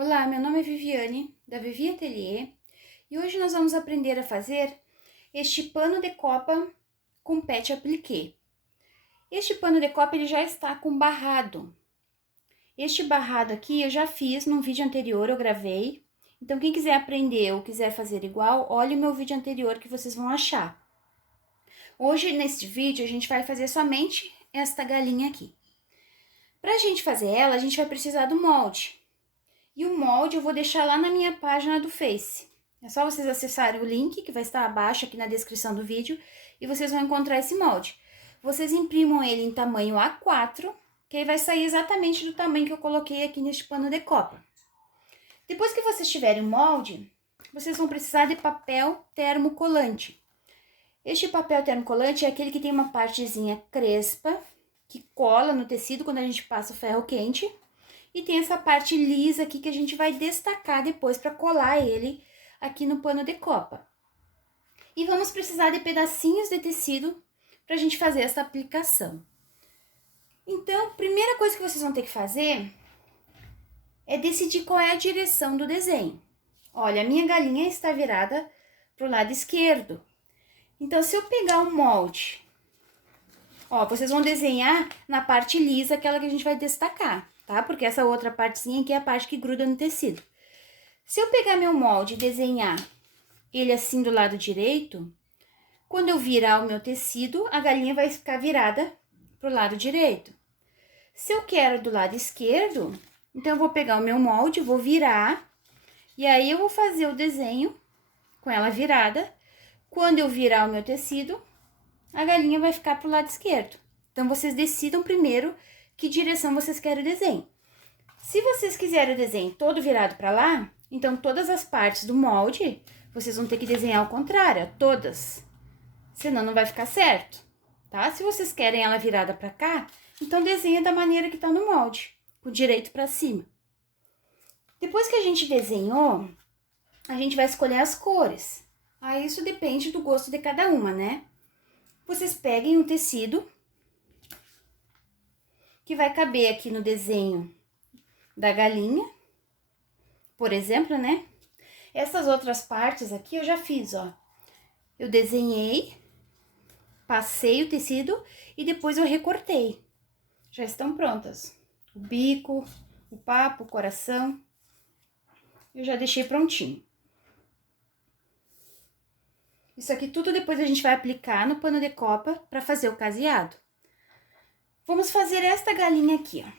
Olá, meu nome é Viviane, da Vivi Atelier, e hoje nós vamos aprender a fazer este pano de copa com pet appliqué. Este pano de copa ele já está com barrado. Este barrado aqui eu já fiz num vídeo anterior, eu gravei. Então quem quiser aprender ou quiser fazer igual, olhe o meu vídeo anterior que vocês vão achar. Hoje, neste vídeo, a gente vai fazer somente esta galinha aqui. Para a gente fazer ela, a gente vai precisar do molde. E o molde eu vou deixar lá na minha página do Face. É só vocês acessarem o link que vai estar abaixo aqui na descrição do vídeo e vocês vão encontrar esse molde. Vocês imprimam ele em tamanho A4, que aí vai sair exatamente do tamanho que eu coloquei aqui neste pano de copa. Depois que vocês tiverem o molde, vocês vão precisar de papel termocolante. Este papel termocolante é aquele que tem uma partezinha crespa, que cola no tecido quando a gente passa o ferro quente. E tem essa parte lisa aqui que a gente vai destacar depois para colar ele aqui no pano de copa. E vamos precisar de pedacinhos de tecido para a gente fazer essa aplicação. Então, a primeira coisa que vocês vão ter que fazer é decidir qual é a direção do desenho. Olha, a minha galinha está virada para o lado esquerdo. Então, se eu pegar o molde, ó, vocês vão desenhar na parte lisa, aquela que a gente vai destacar, tá? Porque essa outra partezinha aqui é a parte que gruda no tecido. Se eu pegar meu molde e desenhar ele assim do lado direito, quando eu virar o meu tecido, a galinha vai ficar virada pro lado direito. Se eu quero do lado esquerdo, então eu vou pegar o meu molde, vou virar, e aí eu vou fazer o desenho com ela virada. Quando eu virar o meu tecido, a galinha vai ficar pro lado esquerdo. Então, vocês decidam primeiro que direção vocês querem o desenho. Se vocês quiserem o desenho todo virado para lá, então todas as partes do molde, vocês vão ter que desenhar ao contrário, todas. Senão não vai ficar certo, tá? Se vocês querem ela virada para cá, então desenha da maneira que tá no molde, com o direito para cima. Depois que a gente desenhou, a gente vai escolher as cores. Aí isso depende do gosto de cada uma, né? Vocês peguem um tecido que vai caber aqui no desenho da galinha, por exemplo, né? Essas outras partes aqui eu já fiz, ó. Eu desenhei, passei o tecido e depois eu recortei. Já estão prontas. O bico, o papo, o coração, eu já deixei prontinho. Isso aqui tudo depois a gente vai aplicar no pano de copa para fazer o caseado. Vamos fazer esta galinha aqui, ó.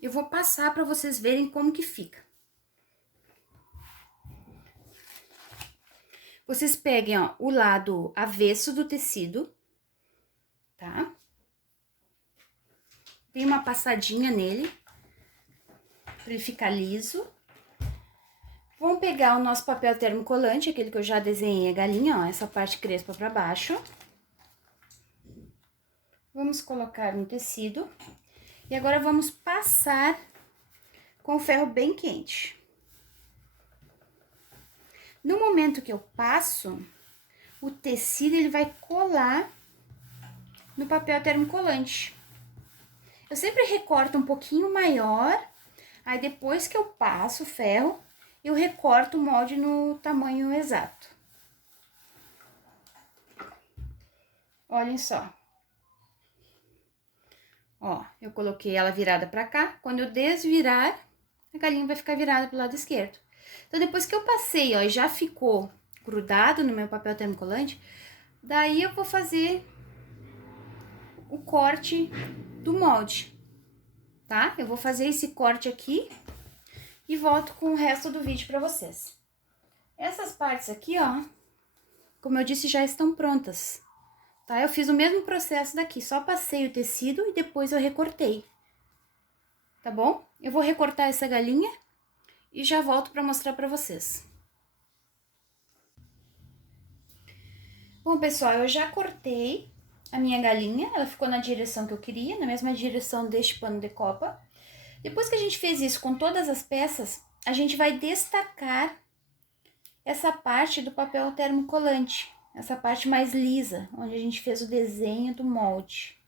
Eu vou passar para vocês verem como que fica. Vocês peguem, ó, o lado avesso do tecido, tá? Tem uma passadinha nele, para ele ficar liso. Vamos pegar o nosso papel termocolante, aquele que eu já desenhei a galinha, ó, essa parte crespa para baixo. Vamos colocar no tecido. E agora vamos passar com o ferro bem quente. No momento que eu passo, o tecido ele vai colar no papel termocolante. Eu sempre recorto um pouquinho maior, aí depois que eu passo o ferro, eu recorto o molde no tamanho exato. Olhem só. Ó, eu coloquei ela virada pra cá. Quando eu desvirar, a galinha vai ficar virada pro lado esquerdo. Então, depois que eu passei, ó, e já ficou grudado no meu papel termocolante, daí eu vou fazer o corte do molde, tá? Eu vou fazer esse corte aqui e volto com o resto do vídeo pra vocês. Essas partes aqui, ó, como eu disse, já estão prontas, tá? Eu fiz o mesmo processo daqui, só passei o tecido e depois eu recortei, tá bom? Eu vou recortar essa galinha e já volto pra mostrar pra vocês. Bom, pessoal, eu já cortei a minha galinha, ela ficou na direção que eu queria, na mesma direção deste pano de copa. Depois que a gente fez isso com todas as peças, a gente vai destacar essa parte do papel termocolante. essa parte mais lisa, onde a gente fez o desenho do molde.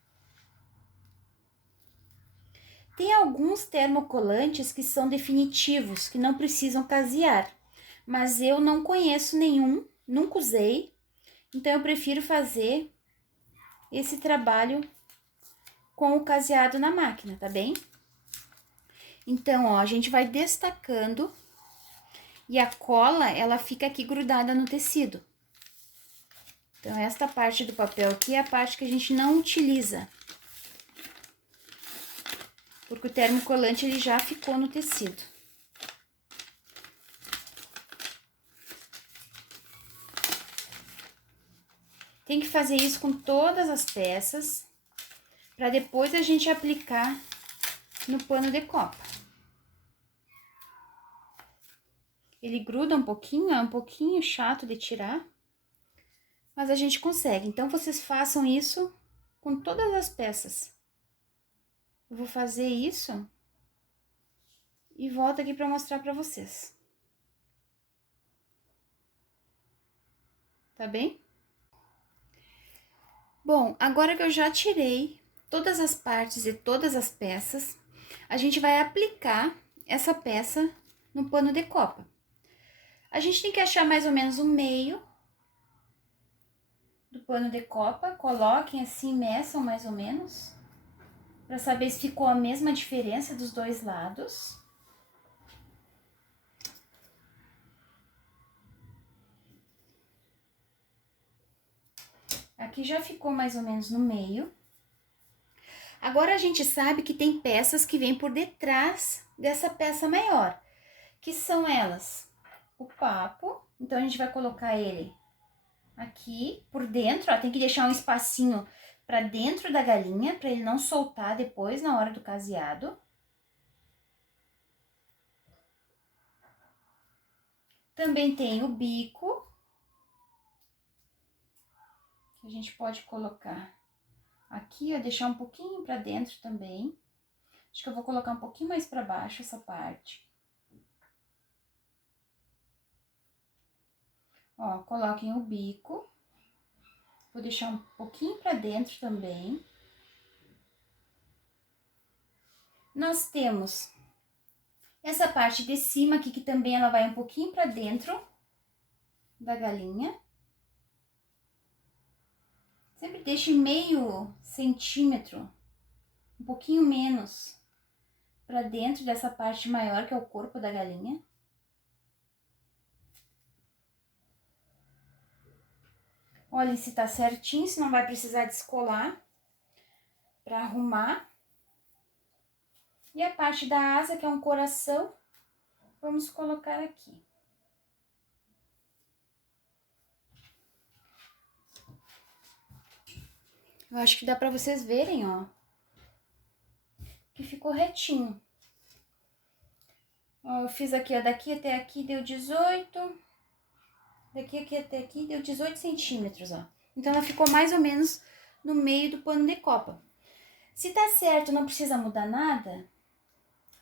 Tem alguns termocolantes que são definitivos, que não precisam casear, mas eu não conheço nenhum, nunca usei, então eu prefiro fazer esse trabalho com o caseado na máquina, tá bem? Então, ó, a gente vai destacando e a cola, ela fica aqui grudada no tecido. Então, esta parte do papel aqui é a parte que a gente não utiliza, porque o termocolante ele já ficou no tecido. Tem que fazer isso com todas as peças, para depois a gente aplicar no pano de copa. Ele gruda um pouquinho, é um pouquinho chato de tirar, mas a gente consegue. Então, vocês façam isso com todas as peças. Eu vou fazer isso e volto aqui para mostrar para vocês. Tá bem? Bom, agora que eu já tirei todas as partes e todas as peças, a gente vai aplicar essa peça no pano de copa. A gente tem que achar mais ou menos o meio do pano de copa, coloquem assim, meçam mais ou menos, para saber se ficou a mesma diferença dos dois lados. Aqui já ficou mais ou menos no meio. Agora, a gente sabe que tem peças que vêm por detrás dessa peça maior, que são elas, o papo. Então, a gente vai colocar ele aqui por dentro, ó, tem que deixar um espacinho para dentro da galinha, para ele não soltar depois na hora do caseado. Também tem o bico, que a gente pode colocar aqui, ó, deixar um pouquinho para dentro também. Acho que eu vou colocar um pouquinho mais para baixo essa parte. Ó, coloquem o bico. Vou deixar um pouquinho para dentro também. Nós temos essa parte de cima aqui, que também ela vai um pouquinho para dentro da galinha. Sempre deixe meio centímetro, um pouquinho menos, para dentro dessa parte maior, que é o corpo da galinha. Olhem se tá certinho, se não vai precisar descolar para arrumar. E a parte da asa, que é um coração, vamos colocar aqui. Eu acho que dá pra vocês verem, ó, que ficou retinho. Ó, eu fiz aqui, ó, daqui até aqui deu 18, daqui até aqui deu 18 centímetros, ó. Então, ela ficou mais ou menos no meio do pano de copa. Se tá certo, não precisa mudar nada,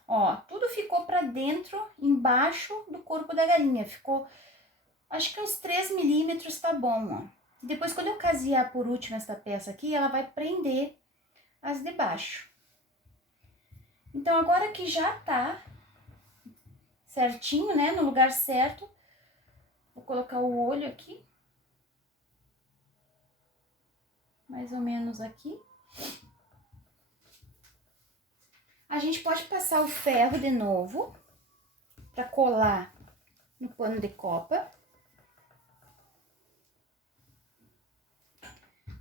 ó, tudo ficou pra dentro, embaixo do corpo da galinha. Ficou, acho que uns 3 milímetros tá bom, ó. Depois, quando eu casear por último essa peça aqui, ela vai prender as de baixo. Então, agora que já tá certinho, né, no lugar certo, vou colocar o olho aqui. Mais ou menos aqui. A gente pode passar o ferro de novo, para colar no pano de copa.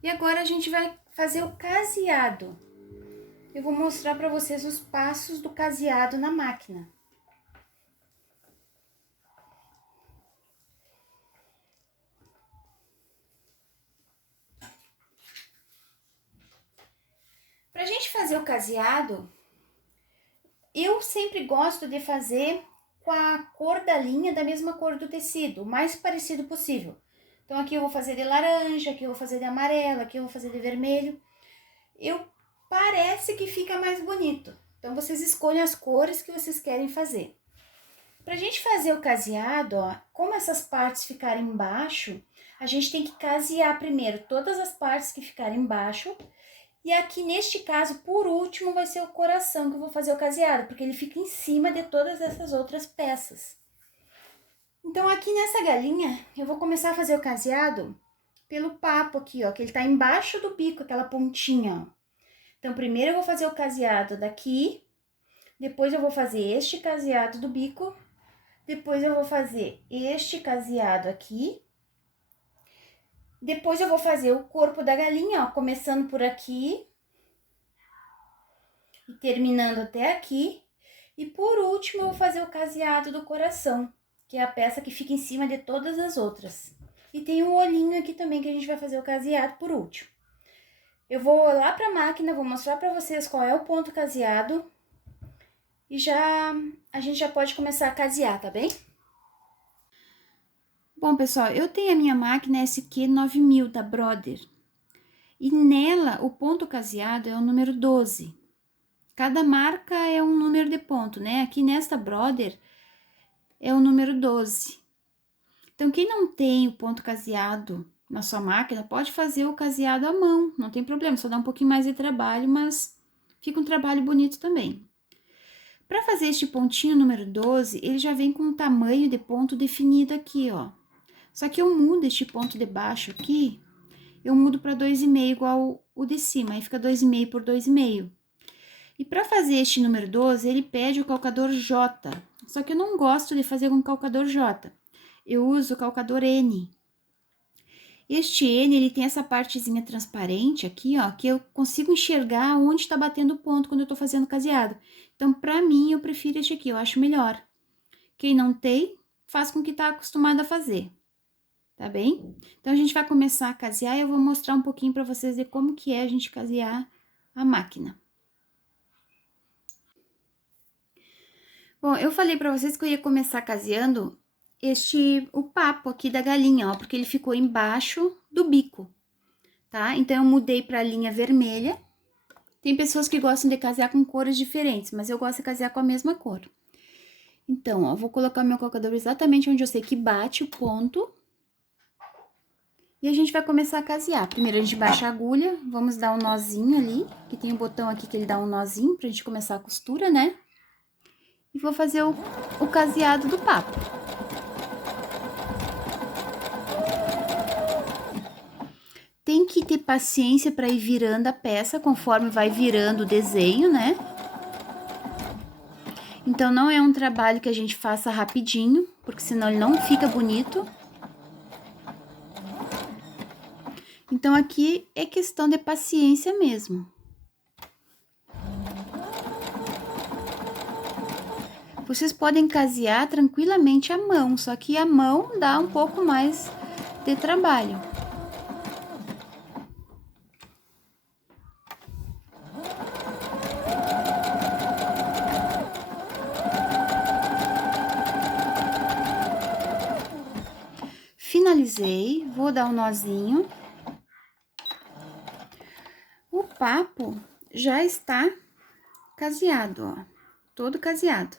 E agora a gente vai fazer o caseado. Eu vou mostrar para vocês os passos do caseado na máquina. Pra gente fazer o caseado, eu sempre gosto de fazer com a cor da linha da mesma cor do tecido, o mais parecido possível. Então, aqui eu vou fazer de laranja, aqui eu vou fazer de amarelo, aqui eu vou fazer de vermelho. Parece que fica mais bonito. Então, vocês escolhem as cores que vocês querem fazer. Pra gente fazer o caseado, ó, como essas partes ficarem embaixo, a gente tem que casear primeiro todas as partes que ficarem embaixo. E aqui, neste caso, por último, vai ser o coração que eu vou fazer o caseado, porque ele fica em cima de todas essas outras peças. Então, aqui nessa galinha, eu vou começar a fazer o caseado pelo papo aqui, ó, que ele tá embaixo do bico, aquela pontinha, ó. Então, primeiro eu vou fazer o caseado daqui, depois eu vou fazer este caseado do bico, depois eu vou fazer este caseado aqui, depois eu vou fazer o corpo da galinha, ó, começando por aqui e terminando até aqui. E por último, eu vou fazer o caseado do coração, que é a peça que fica em cima de todas as outras. E tem um olhinho aqui também que a gente vai fazer o caseado por último. Eu vou lá para a máquina, vou mostrar para vocês qual é o ponto caseado. E a gente já pode começar a casear, tá bem? Bom, pessoal, eu tenho a minha máquina SQ9000 da Brother. E nela, o ponto caseado é o número 12. Cada marca é um número de ponto, né? Aqui nesta Brother é o número 12. Então, quem não tem o ponto caseado na sua máquina, pode fazer o caseado à mão, não tem problema, só dá um pouquinho mais de trabalho, mas fica um trabalho bonito também. Para fazer este pontinho número 12, ele já vem com um tamanho de ponto definido aqui, ó. Só que eu mudo este ponto de baixo aqui, eu mudo para 2,5 igual o de cima, aí fica 2,5 por 2,5. E para fazer este número 12, ele pede o calcador J, só que eu não gosto de fazer com calcador J, eu uso o calcador N. Este N, ele tem essa partezinha transparente aqui, ó, que eu consigo enxergar onde tá batendo o ponto quando eu tô fazendo caseado. Então, pra mim, eu prefiro este aqui, eu acho melhor. Quem não tem, faz com o que tá acostumado a fazer, tá bem? Então, a gente vai começar a casear e eu vou mostrar um pouquinho pra vocês de como que é a gente casear a máquina. Bom, eu falei pra vocês que eu ia começar caseando o papo aqui da galinha, ó, porque ele ficou embaixo do bico, tá? Então, eu mudei pra linha vermelha. Tem pessoas que gostam de casear com cores diferentes, mas eu gosto de casear com a mesma cor. Então, ó, vou colocar meu calcador exatamente onde eu sei que bate o ponto. E a gente vai começar a casear. Primeiro, a gente baixa a agulha, vamos dar um nozinho ali, que tem um botão aqui que ele dá um nozinho pra gente começar a costura, né? E vou fazer o caseado do papo. Tem que ter paciência para ir virando a peça conforme vai virando o desenho, né? Então, não é um trabalho que a gente faça rapidinho, porque senão ele não fica bonito. Então, aqui é questão de paciência mesmo. Vocês podem casear tranquilamente à mão, só que a mão dá um pouco mais de trabalho. Finalizei, vou dar um nozinho. O papo já está caseado, ó, todo caseado.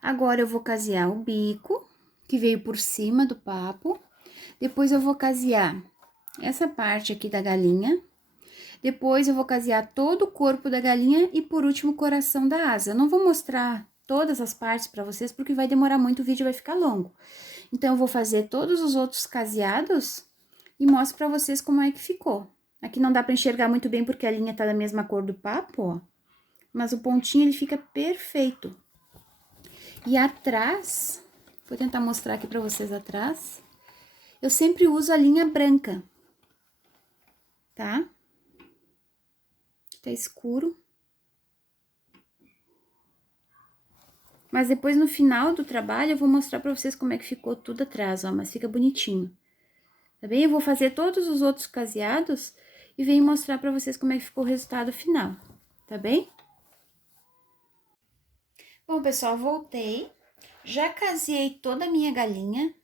Agora, eu vou casear o bico, que veio por cima do papo. Depois, eu vou casear essa parte aqui da galinha. Depois, eu vou casear todo o corpo da galinha e, por último, o coração da asa. Eu não vou mostrar todas as partes para vocês, porque vai demorar muito, o vídeo vai ficar longo. Então, eu vou fazer todos os outros caseados e mostro para vocês como é que ficou. Aqui não dá para enxergar muito bem, porque a linha tá da mesma cor do papo, ó. Mas o pontinho, ele fica perfeito. E atrás, vou tentar mostrar aqui pra vocês atrás, eu sempre uso a linha branca, tá? Tá escuro. Mas depois, no final do trabalho, eu vou mostrar pra vocês como é que ficou tudo atrás, ó, mas fica bonitinho. Tá bem? Eu vou fazer todos os outros caseados e venho mostrar pra vocês como é que ficou o resultado final, tá bem? Bom, pessoal, voltei. Já caseei toda a minha galinha,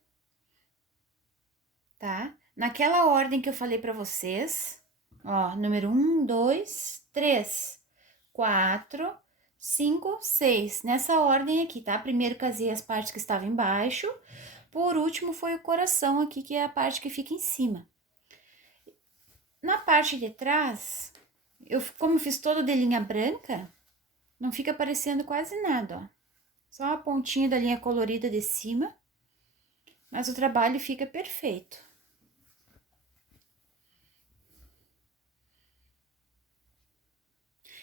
tá? Naquela ordem que eu falei pra vocês, ó, número 1, 2, 3, 4, 5, 6, nessa ordem aqui, tá? Primeiro casei as partes que estavam embaixo, Por último foi o coração aqui, que é a parte que fica em cima. Na parte de trás, como eu fiz todo de linha branca, não fica aparecendo quase nada, ó. Só a pontinha da linha colorida de cima, mas o trabalho fica perfeito.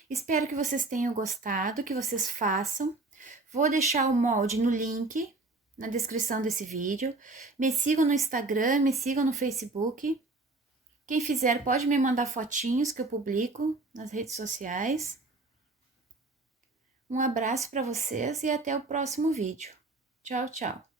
Espero que vocês tenham gostado, que vocês façam. Vou deixar o molde no link, na descrição desse vídeo. Me sigam no Instagram, me sigam no Facebook. Quem fizer pode me mandar fotinhos que eu publico nas redes sociais. Um abraço para vocês e até o próximo vídeo. Tchau, tchau.